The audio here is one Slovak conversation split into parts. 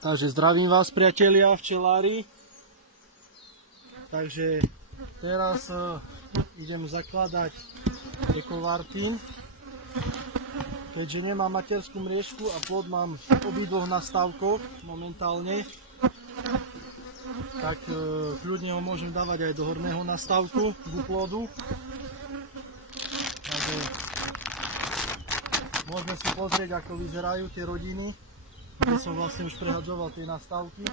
Takže zdravím vás, priatelia, včelári. Takže teraz idem zakladať ekovartín. Keďže nemám materskú mriežku a plod mám v obidvoch nastavkoch momentálne, tak kľudne ho môžem dávať aj do horného nastavku k plodu. Takže môžeme si pozrieť, ako vyzerajú tie rodiny, kde som vlastne už prehadzoval tie nastavky.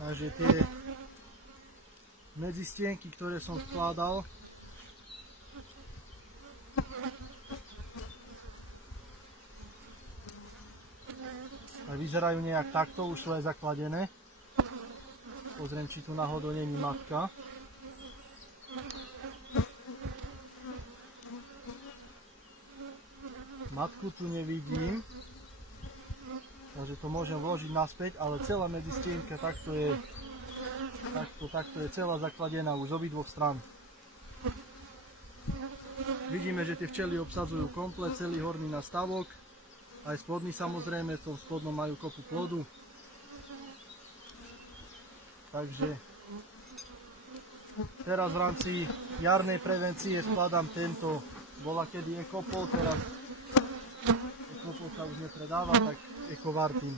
Takže tie medzistienky, ktoré som vkladal, a vyzerajú nejak takto, už sú aj zakladené. Pozriem, či tu náhodou není matka. Matku tu nevidím, takže to môžem vložiť naspäť, ale celá medzistienka takto je celá zakladená už z obidvoch strán. Vidíme, že tie včely obsadzujú komplet celý horný nastavok, aj spodný samozrejme, v tom spodnom majú kopu plodu. Takže teraz v rámci jarnej prevencie skladám tento, bola kedy Ekopol, teraz Ekopol sa už nepredáva, tak ekovartín.